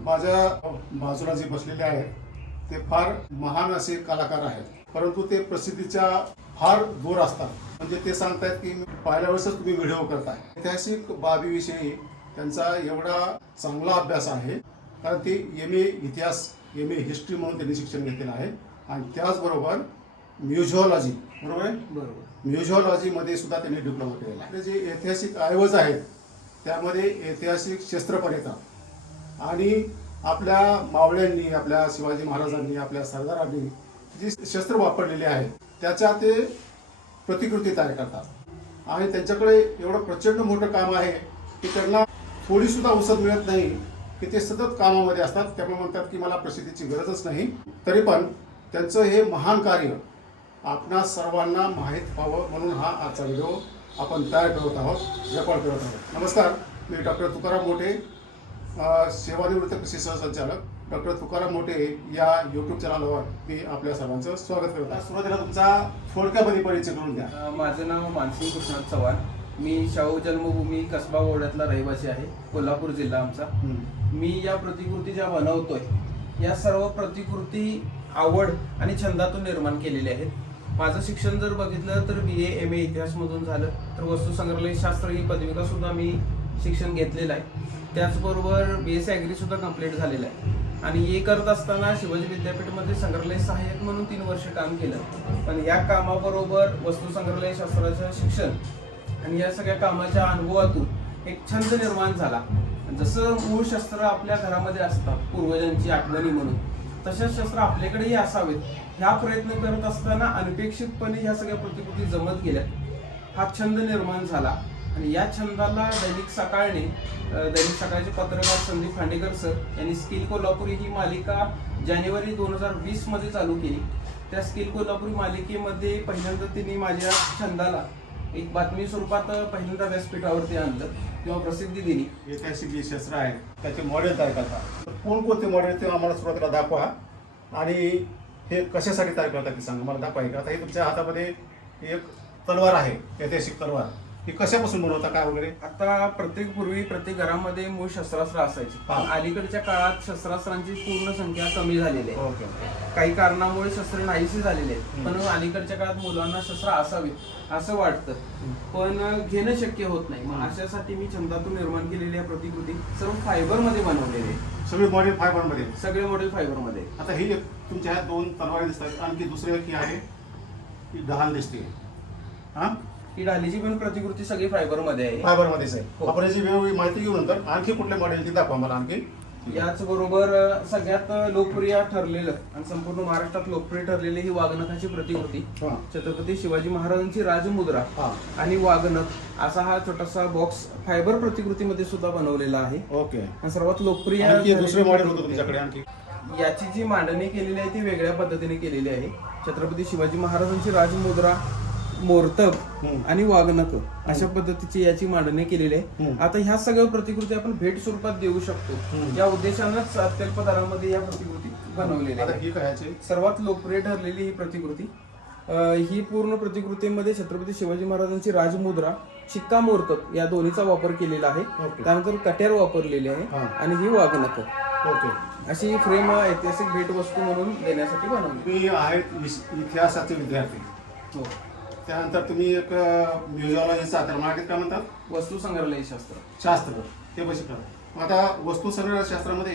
माझ्या बाजूला जे बसलेले आहेत ते फार महान असे कलाकार आहेत, परंतु ते प्रसिद्धीच्या फार दूर असतात. म्हणजे ते सांगतायत की पहिल्या वेळेसच तुम्ही व्हिडिओ करताय. ऐतिहासिक बाबीविषयी त्यांचा एवढा चांगला अभ्यास आहे, कारण ते MA इतिहास MA हिस्ट्री म्हणून त्यांनी शिक्षण घेतलेलं आहे. आणि त्याचबरोबर म्युझिओलॉजी, बरोबर आहे, बरोबर, म्युझिओलॉजीमध्ये सुद्धा त्यांनी डिप्लोमा केलेला आहे. जे ऐतिहासिक ऐवज आहेत त्यामध्ये ऐतिहासिक शस्त्र पण येतात. आणि आपल्या मावळ्यांनी, आपल्या शिवाजी महाराजांनी, आपल्या सरदारांनी जी शस्त्र वापरलेली आहेत त्याच्या ते प्रतिकृती तयार करतात. आणि त्यांच्याकडे एवढं प्रचंड मोठं काम आहे की त्यांना थोडी सुद्धा उसत मिळत नाही, की ते सतत कामामध्ये असतात. त्यामुळे म्हणतात की मला प्रसिद्धीची गरजच नाही. तरी पण त्यांचं हे महान कार्य आपणा सर्वांना माहीत व्हावं म्हणून हा आजचा व्हिडिओ आपण तयार करत आहोत, रेकॉर्ड करत आहोत. नमस्कार, मी डॉक्टर तुकाराम मोठे, सेवानिवृत्त कृषी सहसंचालक डॉक्टर तुकाराम मोठे या यूट्यूब चॅनलवर मी आपल्या सर्वांचं स्वागत करत आहे. सुरुवातीला तुमचा थोडक्यामध्ये परिचय करून द्या. माझं नाव मानसिंग कृष्णात चव्हाण. मी शाहू जन्मभूमी कसबा ओढ्यातला रहिवासी आहे, कोल्हापूर जिल्हा आमचा. मी या प्रतिकृती ज्या बनवतोय या सर्व प्रतिकृती आवड आणि छंदातून निर्माण केलेल्या आहेत. माझं शिक्षण जर बघितलं तर BA MA इतिहास मधून झालं, तर वस्तू संग्रहालय शास्त्र ही पदविका सुद्धा मी शिक्षण घेतलेलं आहे. त्याचबरोबर BSc ॲग्री सुद्धा कंप्लीट झालेलं आहे. आणि हे करत असताना शिवाजी विद्यापीठमध्ये संग्रहालय सहाय्यक म्हणून 3 वर्ष काम केलं. पण या कामाबरोबर वस्तू संग्रहालय शास्त्राचं शिक्षण आणि या सगळ्या कामाच्या अनुभवातून एक छंद निर्माण झाला. जसं मूळ शस्त्र आपल्या घरामध्ये असतात पूर्वजांची आठवणी म्हणून, तसेच शस्त्र आपल्याकडेही असावेत ह्या प्रयत्न करत असताना अनपेक्षितपणे ह्या सगळ्या प्रतिकृती जमत गेल्या. हा छंद निर्माण झाला आणि या छंदाला दैनिक सकाळचे पत्रकार संदीप खांडेकर सर यांनी स्किल कोल्हापुरी ही मालिका जानेवारी 2020 मध्ये चालू केली. त्या स्किल कोल्हापुरी मालिकेमध्ये पहिल्यांदा त्यांनी माझ्या छंदाला एक बातमी स्वरूपात पहिल्यांदा व्यासपीठावरती आणलं किंवा प्रसिद्धी दिली. ऐतिहासिक जे शस्त्र आहे त्याचे मॉडेल तयार करतात. कोणकोणते मॉडेल ते आम्हाला सुरुवातीला दाखवा आणि हे कशासाठी तयार करतात ते सांगा, मला दाखवा. आता हे तुमच्या हातामध्ये एक तलवार आहे, ऐतिहासिक तलवार. ही कशापासून बनवता काय वगैरे? आता प्रत्येक घरामध्ये मूळ शस्त्रास्त्र असायचे, पण अलीकडच्या काळात शस्त्रास्त्रांची पूर्ण संख्या कमी झालेली आहे. काही कारणामुळे शस्त्र नाहीसे झालेले आहेत. पण अलीकडच्या काळात मुलांना शस्त्र असावी असं वाटतं, पण घेणं शक्य होत नाही. मग अशासाठी मी छंदातून निर्माण केलेल्या प्रतिकृती सर्व फायबर मध्ये बनवलेले. सगळे मॉडेल फायबर मध्ये, सगळे मॉडेल फायबर मध्ये. आता ही तुमच्या ह्या 2 तलवारी दिसतात. आणखी दुसरी एक ही आहे, ही ढाल दिसते. हा, ही ढालीची पण प्रतिकृती सगळी फायबर मध्ये आहे. फायबर मध्येच आहे. हो. आपण याची वेगवेगळी माहिती घेऊ नंतर. आणखी कुठले मॉडेल ती दाखवा मला. आणखी याच बरोबर सगळ्यात लोकप्रिय ठरलेलं आणि संपूर्ण महाराष्ट्रात लोकप्रिय ठरलेली ही वाघनखाची प्रतिकृती, छत्रपती शिवाजी महाराजांची राजमुद्रा आणि वाघनख असा हा छोटासा बॉक्स फायबर प्रतिकृतीमध्ये सुद्धा बनवलेला आहे. ओके. आणि सर्वात लोकप्रिय दुसरे मॉडेल होतं तुमच्याकडे आणखी? याची जी मांडणी केलेली आहे ती वेगळ्या पद्धतीने केलेली आहे. छत्रपती शिवाजी महाराजांची राजमुद्रा, मोर्तब आणि वाघनख अशा पद्धतीची याची मांडणी केलेली आहे. आता ह्या सगळ्या प्रतिकृती आपण भेट स्वरूपात देऊ शकतो या उद्देशानंच अत्यल्प दरामध्ये या प्रतिकृती बनवलेल्या आहेत. सर्वात लोकप्रिय ठरलेली ही प्रतिकृती, ही पूर्ण प्रतिकृतीमध्ये छत्रपती शिवाजी महाराजांची राजमुद्रा, शिक्का मोर्तब या दोन्हीचा वापर केलेला आहे. त्यानंतर कट्यार वापरलेली आहे आणि ही वाघनख. अशी फ्रेम ऐतिहासिक भेट वस्तू म्हणून देण्यासाठी बनवली. मी आहेत इतिहासाचे विद्यार्थी, त्यानंतर तुम्ही एक म्युझिओलॉजीचा, तर मार्केट काय म्हणतात, वस्तू संग्रहालय शास्त्र, ते कसे करतात. आता वस्तू संग्रहालय शास्त्रामध्ये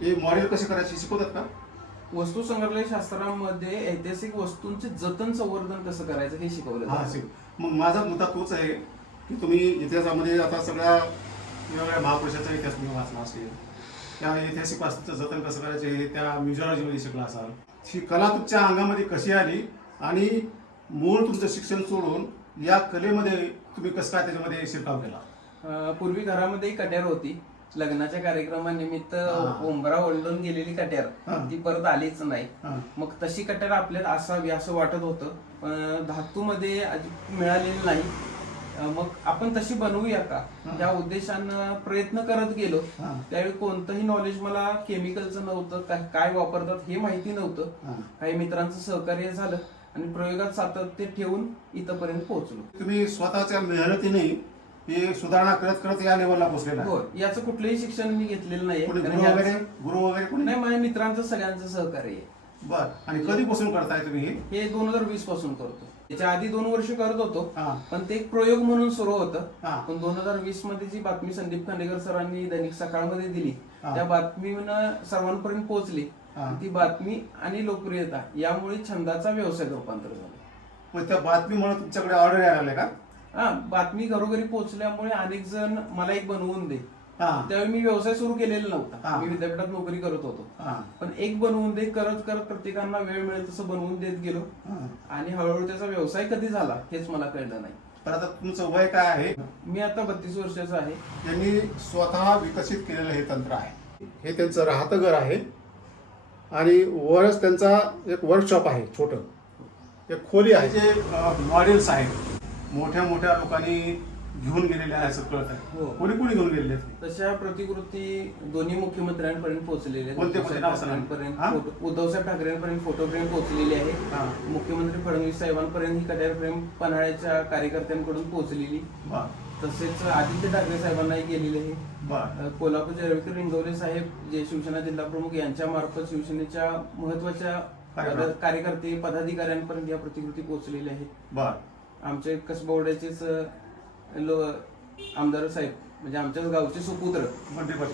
हे मॉडेल कसे करायचे शिकवतात का? वस्तू संग्रहालय शास्त्रामध्ये ऐतिहासिक वस्तूंचे जतन संवर्धन कसं करायचं हे शिकवलं जातं. मग माझा मुद्दा तोच आहे की तुम्ही इतिहासामध्ये आता सगळ्या वेगवेगळ्या महापुरुषाचा इतिहास तुम्ही वाचला असेल, त्या ऐतिहासिक वास्तूचं जतन कसं करायचं हे त्या म्युझिओलॉजीमध्ये शिकला असाल. ही कला तुमच्या अंगामध्ये कशी आली आणि मूळ तुमचं शिक्षण सोडून या कलेमध्ये तुम्ही कसं काय त्याच्यामध्ये शिरकाव केला? पूर्वी घरामध्ये कट्यार होती. लग्नाच्या कार्यक्रमानिमित्त उंबरा ओढून गेलेली कट्यार ती परत आलीच नाही. मग तशी कट्यार आपल्याला असावी असं वाटत होतं, पण धातूमध्ये मिळालेली नाही. मग आपण तशी बनवूया का या उद्देशानं प्रयत्न करत गेलो. त्यावेळी कोणतंही नॉलेज मला केमिकलचं नव्हतं, काय वापरतात हे माहिती नव्हतं. काही मित्रांचं सहकार्य झालं आणि प्रयोगात सातत्य ठेवून इथपर्यंत पोहोचलो. तुम्ही स्वतःच्या मेहनतीने हे सुधारणा करत करत या लेवलला पोहोचलेला आहे. हो, याचं कुठलंही शिक्षण मी घेतलेलं नाहीये. कोणी कारण गुरु वगैरे कोणी नाही, माझ्या मित्रांचं सगळ्यांचं सहकार्य आहे. बर. आणि कधीपासून करताय तुम्ही हे 2020 पासून करतो. त्याच्या आधी 2 वर्ष करत होतो, हा. पण ते एक प्रयोग म्हणून सुरू होतं. हा. पण 2020 मध्ये जी बातमी संदीप खांडेकर सरांनी दैनिक सकाळमध्ये दिली, हा. त्या बातमीनं सर्वांपर्यंत पोहोचली. हा. ती बातमी आणि लोकप्रियता यामुळे छंदाचा व्यवसाय रूपांतर झाला. मग त्या बातमीमुळे तुमच्याकडे ऑर्डर यायला लागले का? हा, बातमी घरोघरी पोहोचल्यामुळे अनेक जण मला एक बनवून दे. हा. त्यावेळी मी व्यवसाय सुरू केलेला हा. नव्हता, मी विद्यापीठात नोकरी करत होतो. हा. पण एक बनवून दे करत करत प्रत्येकांना वेळ मिळेल तसं बनवून देत गेलो. हा. आणि हळूहळू त्याचा व्यवसाय कधी झाला हेच मला कळलं नाही. तर आता तुमचं वय काय आहे? मी आता 32 वर्षाचा आहे. त्यांनी स्वतः विकसित केलेलं हे तंत्र आहे. हे त्यांचं राहतं घर आहे आणि वरच त्यांचा एक वर्कशॉप आहे, छोटं एक खोली आहे. जे मॉडेल्स आहेत मोठ्या मोठ्या लोकांनी घेऊन गेलेले आहे असं कळत आहे. हो. कोणी कोणी घेऊन गेलेले आहेत? तशा प्रतिकृती दोन्ही मुख्यमंत्र्यांपर्यंत पोहोचलेल्या आहेत. कोणते उद्धवसाहेब नाव सांगा? ठाकरेंपर्यंत हा? उद्धवसाहेब ठाकरेंपर्यंत फोटो फ्रेम पोहोचलेली आहे. हा. मुख्यमंत्री फडणवीस साहेबांपर्यंत ही कट्यार फ्रेम पन्हाळ्याच्या कार्यकर्त्यांकडून पोहोचलेली. बर. तसेच आदित्य ठाकरे साहेबांनाही गेलेली आहे. बर. कोल्हापूरचे रविकर इंगवले साहेब जे शिवसेना जिल्हा प्रमुख यांच्या मार्फत शिवसेनेच्या महत्वाच्या कार्यकर्ते पदाधिकाऱ्यांपर्यंत या प्रतिकृती पोहोचलेल्या आहेत. बर. आमचे कसबवड्याचेच आमदार साहेब म्हणजे आमच्याच गावचे सुपुत्र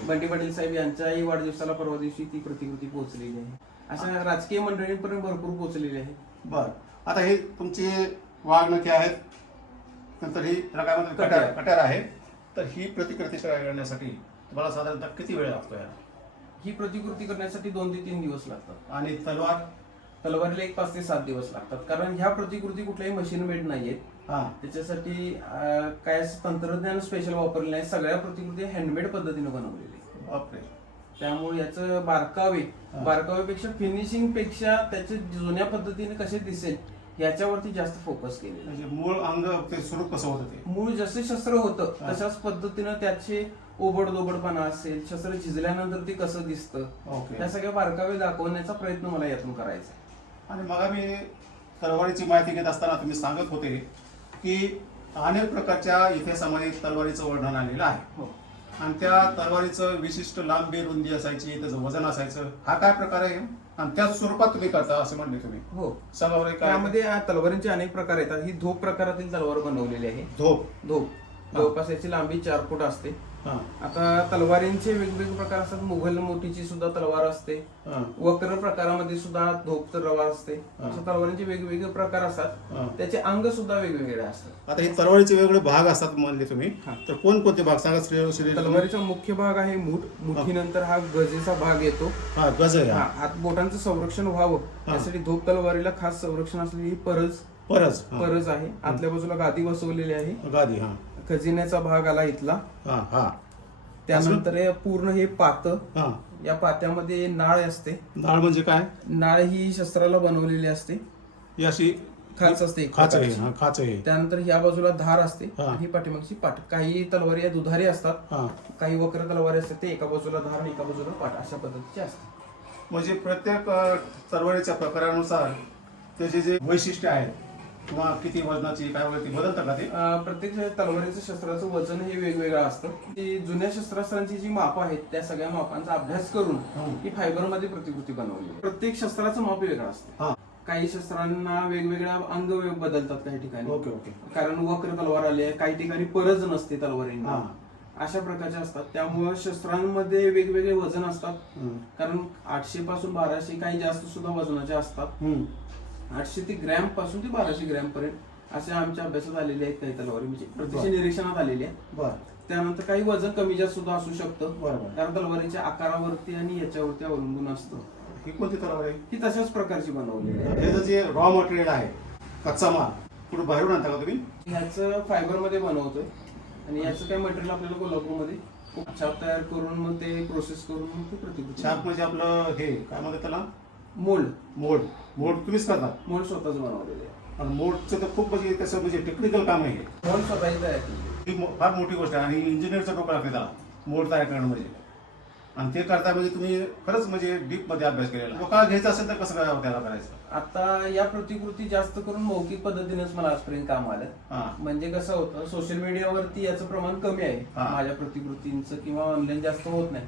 बंटी पाटील साहेब यांच्याही वाढदिवसाला परवा दिवशी ती प्रतिकृती पोहोचलेली आहे. अशा राजकीय मंडळींपर्यंत भरपूर पोहोचलेली आहे. बर. आता हे तुमचे वाघनखे आहेत, नंतर ही काय म्हणतात कट्यार आहे. तर ही प्रतिकृती करण्यासाठी तुम्हाला साधारणतः किती वेळ लागतो यार? ही प्रतिकृती करण्यासाठी 2 ते 3 दिवस लागतात. आणि तलवारीला 5 ते 7 दिवस लागतात. कारण ह्या प्रतिकृती कुठल्याही मशीन मेड नाहीयेत. हा. त्याच्यासाठी काय तंत्रज्ञान स्पेशल वापरले नाही. सगळ्या प्रतिकृती हँडमेड पद्धतीने बनवलेली. बापरे. त्यामुळे याचं बारकावेपेक्षा फिनिशिंग पेक्षा त्याचे जुन्या पद्धतीने कसे दिसेल याच्यावरती जास्त फोकस केले. म्हणजे मूळ अंग ते स्वरूप कसं होतं ते? मूळ जसे शस्त्र होतं तशाच पद्धतीनं त्याचे ओबडधोबडपणा असेल, शस्त्र झिजल्यानंतर ते कसं दिसतं, ओके. त्या सगळ्या बारकावे दाखवण्याचा प्रयत्न मला यातून करायचा आहे. आणि मग मी तलवारीची माहिती घेत असताना तुम्ही सांगत होते की अनेक प्रकारच्या इतिहासामध्ये तलवारीचं वर्णन आलेलं आहे. हो. आणि त्या तलवारीचं विशिष्ट लांबी रुंदी असायची, त्याचं वजन असायचं. हा काय प्रकार आहे आणि त्याच स्वरूपात तुम्ही करता असं म्हणले तुम्ही? हो. सांगा बरं काय? त्यामध्ये तलवारींचे अनेक प्रकार येतात. ही धोप प्रकारातील तलवार बनवलेली आहे. धोप. जवळपास याची लांबी 4 फूट असते. हा. आता तलवारींचे वेगवेगळे प्रकार असतात. मुघल मोठीची सुद्धा तलवार असते. हा. वक्र प्रकारामध्ये सुद्धा धोप तलवार असते. हा. अशा तलवारींचे वेगवेगळे प्रकार असतात. हा. त्याचे अंग सुद्धा वेगवेगळे असतात. आता हे तलवारीचे वेगवेगळे भाग असतात म्हणले तुम्ही, हा. तर कोणकोणते भाग सांगा? श्री तलवारीचा मुख्य भाग आहे मूठ. मुठीनंतर हा गजेचा भाग येतो. हा, गज आहे. हा, हात बोटांचं संरक्षण व्हावं यासाठी धोप तलवारीला खास संरक्षण असलेली परज आहे. आतल्या बाजूला गादी बसवलेली आहे. गादी. हा. खजिन्याचा भाग आला इथला. हा. हा. त्यानंतर पूर्ण हे पातं. हा. या पात्यामध्ये नाळ असते. नाळ म्हणजे काय? नाळ ही शस्त्राला बनवलेली असते. ही अशी खाच असते एक खाच आहे. प्रकारची. हा, खाच आहे. त्यानंतर या बाजूला धार असते हा. आणि पाठीमागची पाठ. काही तलवारी या दुधारी असतात. हा. काही वक्र तलवारी असतात ते एका बाजूला धार आणि एका बाजूला पाठ अशा पद्धतीचे असतात. म्हणजे प्रत्येक तलवारीच्या प्रकारानुसार त्याचे जे वैशिष्ट्य आहेत किंवा किती वजनाची काय वगैरे ती बदलतात का ते? प्रत्येक तलवारीचं शस्त्राचं वजन हे वेगवेगळं असतं. ती जुन्या शस्त्रास्त्रांची जी मापं आहेत त्या सगळ्या मापांचा अभ्यास करून ही फायबरमध्ये प्रतिकृती बनवली. प्रत्येक शस्त्राचं माप वेगळं असतं. हा. काही शस्त्रांना वेगवेगळ्या अंग बदलतात काही ठिकाणी. ओके. ओके. कारण वक्र तलवार आली आहे, काही ठिकाणी परज नसते तलवारींना. हा. अशा प्रकारच्या असतात. त्यामुळे शस्त्रांमध्ये वेगवेगळे वजन असतात. हम्म. कारण 800 पासून 1200 काही जास्त सुद्धा वजनाचे असतात. 800 ते ग्रॅम पासून ते 1200 ग्रॅम पर्यंत असे आमच्या अभ्यासात आलेले आहेत काही तलवारी, म्हणजे प्रत्यक्ष निरीक्षणात आलेले आहे. बरं. त्यानंतर काही वजन कमी जास्त सुद्धा असू शकतं. बरोबर. कारण तलवारीच्या आकारावरती आणि याच्यावरती अवलंबून असतं. ही कोणती तलवार आहे? ही तशाच प्रकारची बनवलेली आहे. याचं जे रॉ मटेरियल आहे, कच्चा माल कुठं बाहेरून आणता का तुम्ही? ह्याचं फायबरमध्ये बनवतोय आणि याचं काही मटेरियल आपल्याला कोल्हापूरमध्ये छाप तयार करून मग ते प्रोसेस करून मग ते प्रतिकृती. छाप म्हणजे आपलं हे काय म्हणतात त्याला? मोल्ड तुम्हीच करता? मोल्ड स्वतःच बनवलेले आहे. आणि मोल्डचं तर खूप म्हणजे त्याचं म्हणजे टेक्निकल काम आहे. मोल्ड स्वतःची तयार केली. ही फार मोठी गोष्ट आहे आणि इंजिनियरचं डोकं लागते त्याला मोल्ड तयार करणं म्हणजे. आणि ते करता म्हणजे तुम्ही खरंच म्हणजे डीप मध्ये अभ्यास केलेला. लोकांना घ्यायचं असेल तर कसं काय त्याला करायचं? आता या प्रतिकृती जास्त करून मौखिक पद्धतीनेच मला आजपर्यंत काम आलं. हा. म्हणजे कसं होतं, सोशल मीडियावरती याचं प्रमाण कमी आहे हा. माझ्या प्रतिकृतींचं, किंवा ऑनलाईन जास्त होत हा. नाही.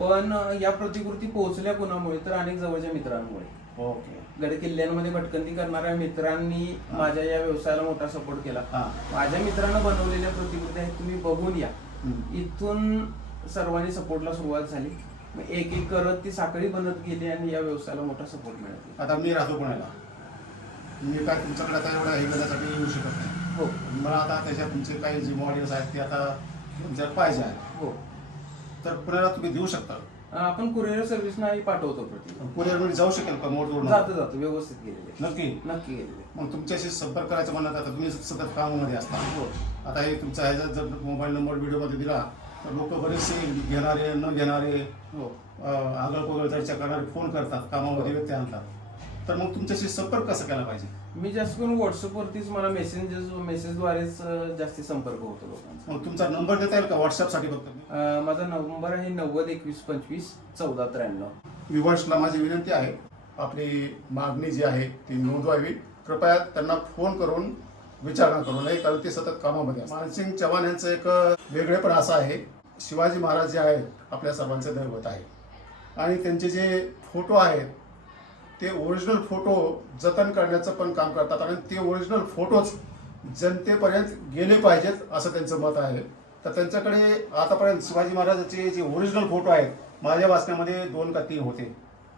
पण या प्रतिकृती पोहोचल्या कुणामुळे, तर अनेक जवळच्या मित्रांमुळे. ओके. गड किल्ल्यांमध्ये भटकंती करणाऱ्या मित्रांनी माझ्या या व्यवसायाला मोठा सपोर्ट केला. हा. माझ्या मित्रांनं बनवलेल्या प्रतिकृती आहेत, तुम्ही बघून या. हम्म. इथून सर्वांनी सपोर्टला सुरुवात झाली. मग एक एक करत ती साखळी बनत गेली आणि या व्यवसायाला मोठा सपोर्ट मिळाला. आता मी राहतो पुण्याला, मी काय तुमच्याकडे आता एवढा हे करण्यासाठी येऊ शकत नाही. हो मला आता त्याच्यात तुमचे काही जे मॉडेल्स आहेत ते आता तुमच्यात पाहिजे आहेत. हो. तर पुण्याला तुम्ही देऊ शकता? आपण कुरिअर सर्व्हिसनाही पाठवतो प्रति. कुरिअरमध्ये जाऊ शकेल का मोड जातो व्यवस्थित गेलेले. नक्की गेलेले. मग तुमच्याशी संपर्क करायचं म्हणत आता तुम्ही सतत कामामध्ये असता. हो. आता हे तुमचा ह्याचा जर मोबाईल नंबर व्हिडिओमध्ये दिला तर लोक बरेचसे घेणारे न घेणारे हो. आगळ कोगळ चर्चा करणारे फोन करतात, कामामध्ये व्यत्यय आणतात. तर मग तुमच्याशी संपर्क कसा केला पाहिजे? मी जास्त करून व्हॉट्सअपवरतीच मला मेसेजद्वारेच जास्ती संपर्क होतो लोकांचा. मग तुमचा नंबर देता येईल का व्हॉट्सअपसाठी फक्त? माझा नंबर आहे 9021251493. व्ह्युअर्सला माझी विनंती आहे, आपली मागणी जी आहे ती नोंदवावी. कृपया त्यांना फोन करून विचारणा करू नये, कारण ते सतत कामामध्ये असतात. मानसिंग चव्हाण यांचं एक वेगळेपण असं आहे, शिवाजी महाराज जे आहेत आपल्या सर्वांचे दैवत आहे आणि त्यांचे जे फोटो आहेत ते ओरिजिनल फोटो जतन करण्याचं पण काम करतात आणि ते ओरिजिनल फोटोज जनतेपर्यंत गेले पाहिजेत असं त्यांचं मत आहे. तर त्यांच्याकडे आतापर्यंत शिवाजी महाराजांचे जे ओरिजिनल फोटो आहेत माझ्या वाचण्यामध्ये 2 का 3 होते.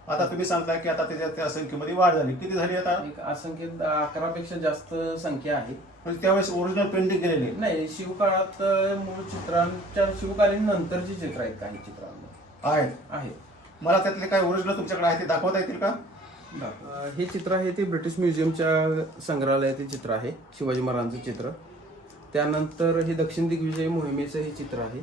आता तुम्ही सांगताय की आता त्या संख्येमध्ये वाढ झाली. किती झाली आता? एक असंख्य 11 पेक्षा जास्त संख्या आहे. म्हणजे त्यावेळेस ओरिजिनल पेंटिंग केलेली नाही, शिवकाळात मूळ चित्रांच्या शिवकालीन नंतरची चित्र आहेत काही चित्रांमध्ये आहे. मला त्यातले काही ओरिजिनल तुमच्याकडे आहे ते दाखवता येतील का? हे चित्र आहे ते ब्रिटिश म्युझियमच्या संग्रहालयातील चित्र आहे, शिवाजी महाराजांचं चित्र. त्यानंतर हे दक्षिण दिग्विजय मोहिमेचं हे चित्र आहे.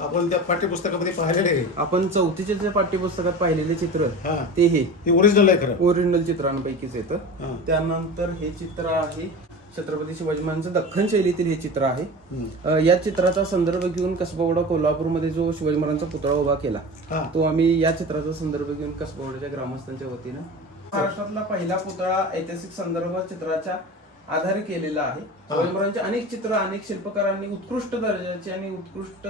आपण त्या पाठ्यपुस्तकामध्ये पाहिलेले आहे. आपण 4थीच्या जे पाठ्यपुस्तकात पाहिलेले चित्र हा. ते हे ओरिजिनल आहे खरं? ओरिजिनल चित्रांपैकीच हा. येतं. त्यानंतर हे चित्र आहे छत्रपती शिवाजी महाराजांचं दख्खन शैलीतील हे चित्र आहे. या चित्राचा संदर्भ घेऊन कसबावडा कोल्हापूरमध्ये जो शिवाजी महाराजांचा पुतळा उभा केला तो आम्ही या चित्राचा संदर्भ घेऊन कसबावड्याच्या ग्रामस्थांच्या वतीनं महाराष्ट्रातला पहिला पुतळा ऐतिहासिक संदर्भ चित्राच्या आधारे केलेला आहे. शिवाजी महाराजांचे अनेक चित्र अनेक शिल्पकारांनी उत्कृष्ट दर्जाचे आणि उत्कृष्ट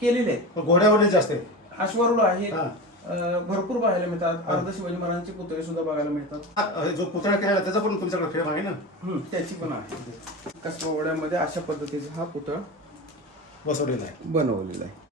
केलेले आहेत. घोड्यावरच जास्त आहे, अश्वारूढ आहे, भरपूर पाहायला मिळतात. अर्ध शिवाजी महाराजांचे पुतळे सुद्धा बघायला मिळतात. जो पुतळा केलेला त्याचा पण तुमच्याकडे फ्रेम आहे ना? त्याची पण आहे. कसबावड्यामध्ये अशा पद्धतीचा हा पुतळा बसवलेला आहे, बनवलेला आहे.